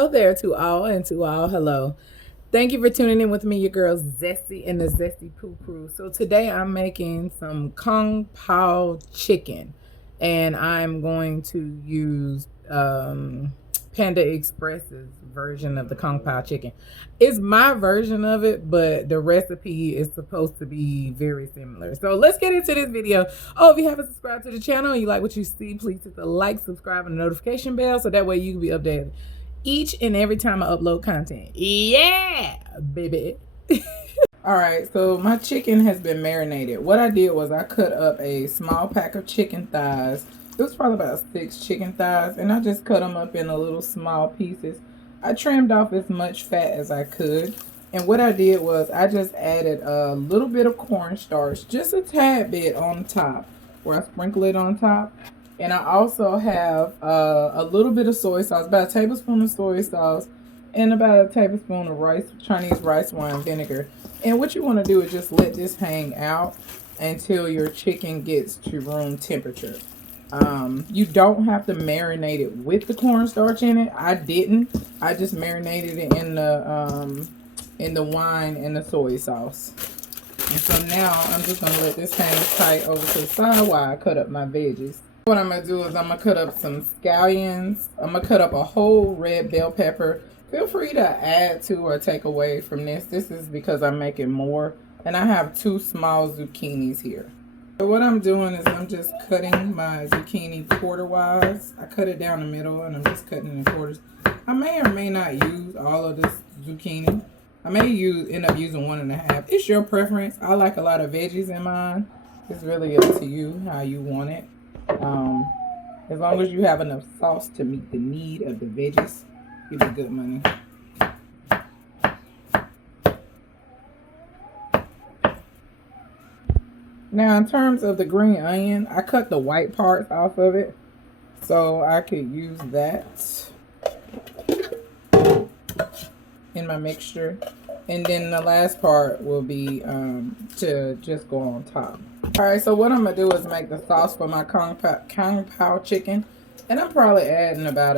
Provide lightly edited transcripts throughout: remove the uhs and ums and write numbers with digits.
Hello there to all, and to all, hello. Thank you for tuning in with me, your girl Zesty and the Zesty Pooh Crew. So today I'm making some Kung Pao chicken, and I'm going to use Panda Express's version of the Kung Pao chicken. It's my version of it, but the recipe is supposed to be very similar. So let's get into this video. Oh, if you haven't subscribed to the channel and you like what you see, please hit the like, subscribe, and the notification bell so that way you can be updated each and every time I upload content. Yeah, baby. All right, so my chicken has been marinated. What I did was I cut up a small pack of chicken thighs. It was probably about 6 chicken thighs, and I just cut them up in a little small pieces. I trimmed off as much fat as I could. And what I did was I just added a little bit of cornstarch, just a tad bit on top, where I sprinkle it on top. And I also have a little bit of soy sauce, about a tablespoon of soy sauce, and about a tablespoon of Chinese rice wine vinegar. And what you want to do is just let this hang out until your chicken gets to room temperature. You don't have to marinate it with the cornstarch in it. I didn't. I just marinated it in the wine and the soy sauce. And so now I'm just gonna let this hang tight over to the side while I cut up my veggies. What I'm going to do is I'm going to cut up some scallions. I'm going to cut up a whole red bell pepper. Feel free to add to or take away from this. This is because I'm making more. And I have 2 small zucchinis here. So what I'm doing is I'm just cutting my zucchini quarter-wise. I cut it down the middle and I'm just cutting it in quarters. I may or may not use all of this zucchini. I may end up using 1.5. It's your preference. I like a lot of veggies in mine. It's really up to you how you want it. As long as you have enough sauce to meet the need of the veggies, you'll be good money. Now, in terms of the green onion, I cut the white parts off of it, so I could use that in my mixture. And then the last part will be to just go on top. Alright, so what I'm going to do is make the sauce for my Kung Pao chicken. And I'm probably adding about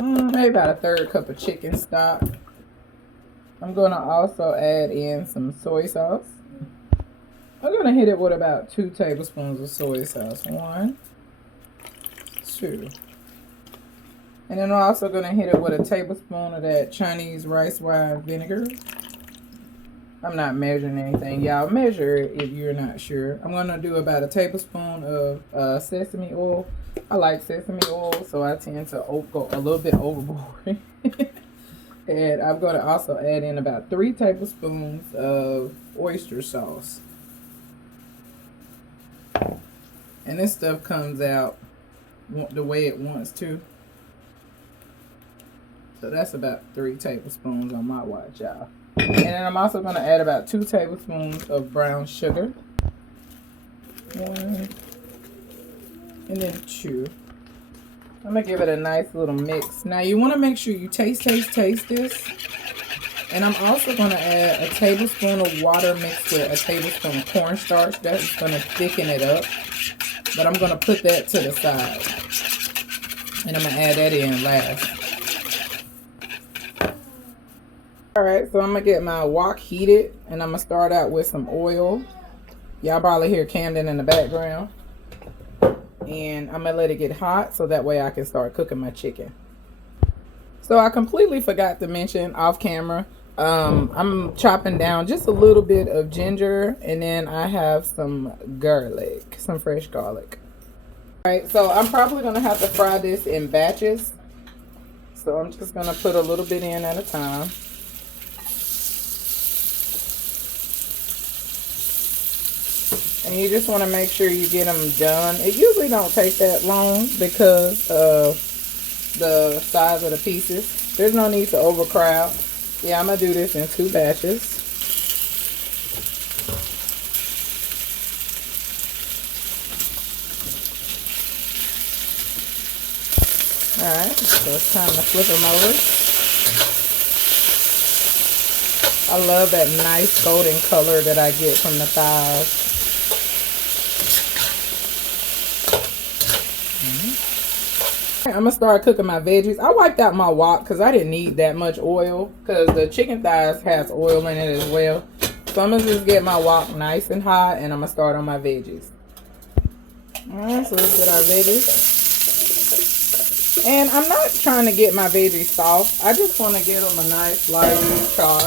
maybe about a 1/3 cup of chicken stock. I'm going to also add in some soy sauce. I'm going to hit it with about 2 tablespoons of soy sauce. 1, 2. And then I'm also going to hit it with a tablespoon of that Chinese rice wine vinegar. I'm not measuring anything. Y'all measure it if you're not sure. I'm going to do about a tablespoon of sesame oil. I like sesame oil, so I tend to go a little bit overboard. And I'm going to also add in about 3 tablespoons of oyster sauce. And this stuff comes out the way it wants to. So that's about 3 tablespoons on my watch, y'all. And then I'm also going to add about 2 tablespoons of brown sugar. 1. And then 2. I'm going to give it a nice little mix. Now you want to make sure you taste this. And I'm also going to add a tablespoon of water mixed with a tablespoon of cornstarch. That's going to thicken it up. But I'm going to put that to the side. And I'm going to add that in last. Alright, so I'm going to get my wok heated, and I'm going to start out with some oil. Y'all probably hear Camden in the background. And I'm going to let it get hot so that way I can start cooking my chicken. So I completely forgot to mention off camera, I'm chopping down just a little bit of ginger, and then I have some garlic, some fresh garlic. Alright, so I'm probably going to have to fry this in batches. So I'm just going to put a little bit in at a time. And you just want to make sure you get them done. It usually don't take that long because of the size of the pieces. There's no need to overcrowd. Yeah, I'm going to do this in 2 batches. Alright, so it's time to flip them over. I love that nice golden color that I get from the thighs. I'm gonna start cooking my veggies. I wiped out my wok because I didn't need that much oil because the chicken thighs has oil in it as well. So I'm gonna just get my wok nice and hot and I'm gonna start on my veggies. Alright, so let's get our veggies. And I'm not trying to get my veggies soft. I just want to get them a nice light char.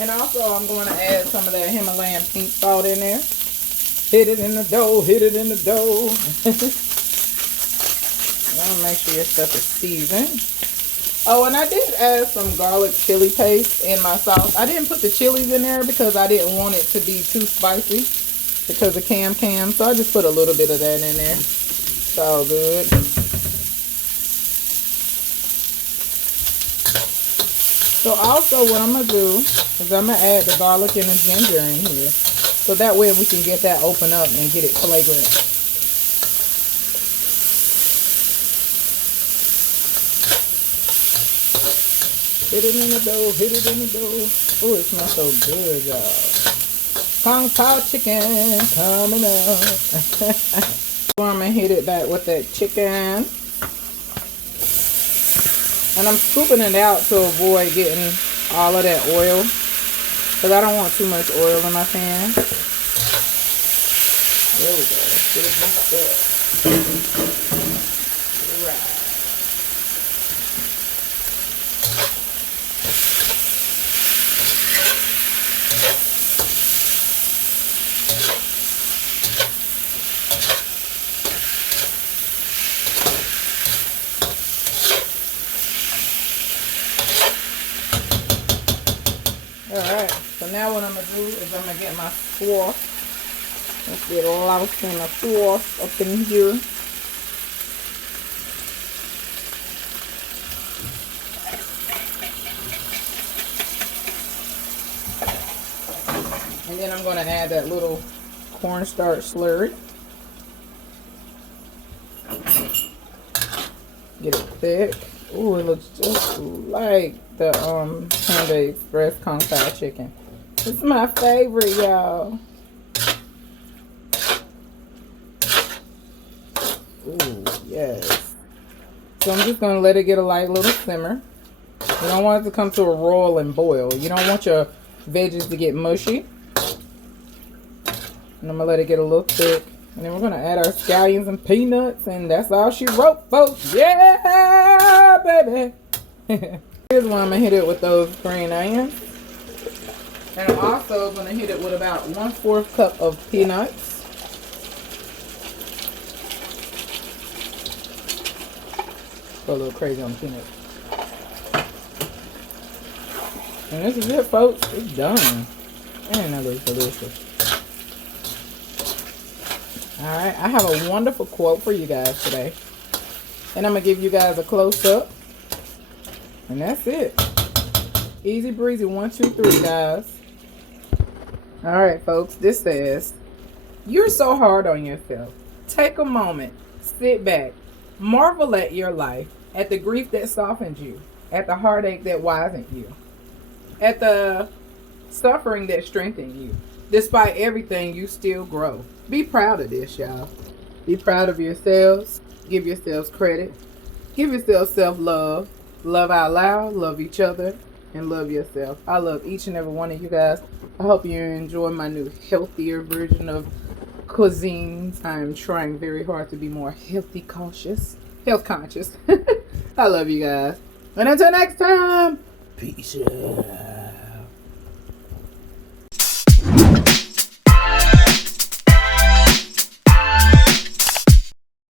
And also I'm going to add some of that Himalayan pink salt in there. Hit it in the dough, hit it in the dough. Make sure your stuff is seasoned. Oh, and I did add some garlic chili paste in my sauce. I didn't put the chilies in there because I didn't want it to be too spicy because of Cam. So I just put a little bit of that in there. It's all good. So also what I'm going to do is I'm going to add the garlic and the ginger in here. So that way we can get that open up and get it flagrant. Hit it in the dough, hit it in the dough. Oh, it smells so good, y'all. Kung Pao chicken coming up. So I'm going to hit it back with that chicken. And I'm scooping it out to avoid getting all of that oil. Because I don't want too much oil in my pan. There we go. Get it mixed up. Right. Alright, so now what I'm going to do is I'm going to get my sauce. Let's get lost in the sauce up in here. And then I'm going to add that little cornstarch slurry. Get it thick. Ooh, it looks just like the Panda Express Kung Pao chicken. It's my favorite, y'all. Ooh, yes. So I'm just gonna let it get a light little simmer. You don't want it to come to a roll and boil. You don't want your veggies to get mushy. And I'm gonna let it get a little thick. And then we're gonna add our scallions and peanuts, and that's all she wrote, folks. Yeah, baby. Here's one. I'm gonna hit it with those green onions, and I'm also gonna hit it with about 1/4 cup of peanuts. Go a little crazy on the peanuts. And this is it, folks. It's done. And that looks delicious. Alright, I have a wonderful quote for you guys today. And I'm going to give you guys a close-up. And that's it. Easy breezy, 1, 2, 3, guys. Alright, folks, this says, you're so hard on yourself. Take a moment, sit back, marvel at your life, at the grief that softened you, at the heartache that wisened you, at the suffering that strengthened you. Despite everything, you still grow. Be proud of this, y'all. Be proud of yourselves. Give yourselves credit. Give yourself self-love. Love out loud. Love each other. And love yourself. I love each and every one of you guys. I hope you enjoy my new healthier version of cuisines. I'm trying very hard to be more health conscious. I love you guys. And until next time, peace out.